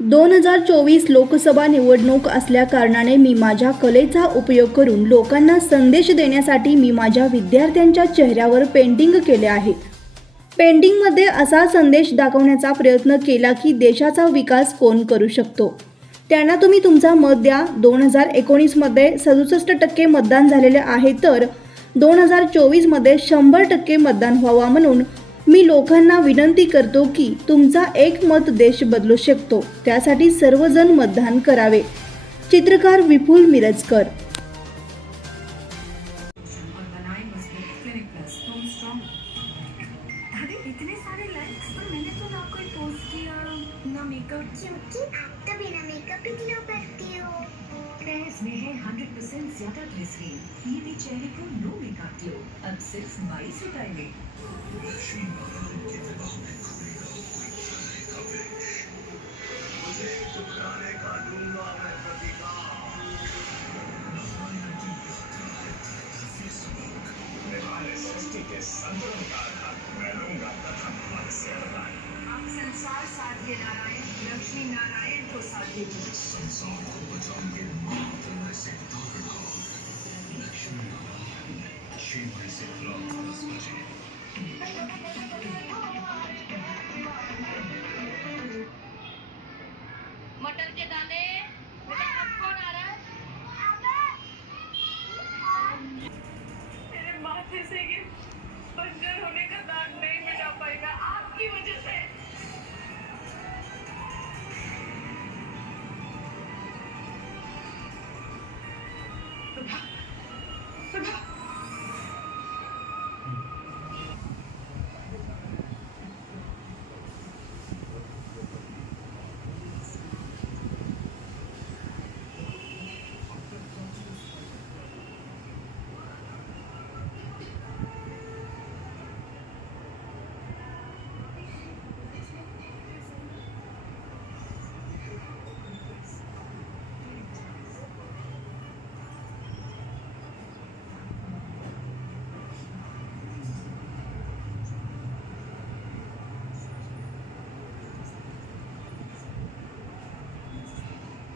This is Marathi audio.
दोन हजार चोवीस लोकसभा निवडणूक असल्या कारणाने मी माझ्या कलेचा उपयोग करून लोकांना संदेश देण्यासाठी मी माझ्या विद्यार्थ्यांच्या चेहऱ्यावर पेंटिंग केले आहे. पेंटिंगमध्ये असा संदेश दाखवण्याचा प्रयत्न केला की देशाचा विकास कोण करू शकतो? त्यांना तुम्ही तुमचा मत द्या. दोन हजार एकोणीसमध्ये सदुसष्ट टक्के मतदान झालेले आहे तर दोन हजार चोवीसमध्ये शंभर टक्के मतदान व्हावा म्हणून मी लोकांना विनंती करतो की तुमचा एक मत देश बदलू शकतो. त्यासाठी सर्वजण मतदान करावे. चित्रकार विपुल मिरजकर. इतने सारे लाइक्स पर मैंने तो ना कोई पोस्ट मेकअप क्योंकि आप तो बिना मेकअप ही ग्लो करती हो इसमें है 100% ज़्यादा ग्लिसरीन ये भी चेहरे को नो मेकअप ग्लो अब सिर्फ़ बाईस रुपए में आप लक्ष्मी नारायण को साथ दीजिए मटर के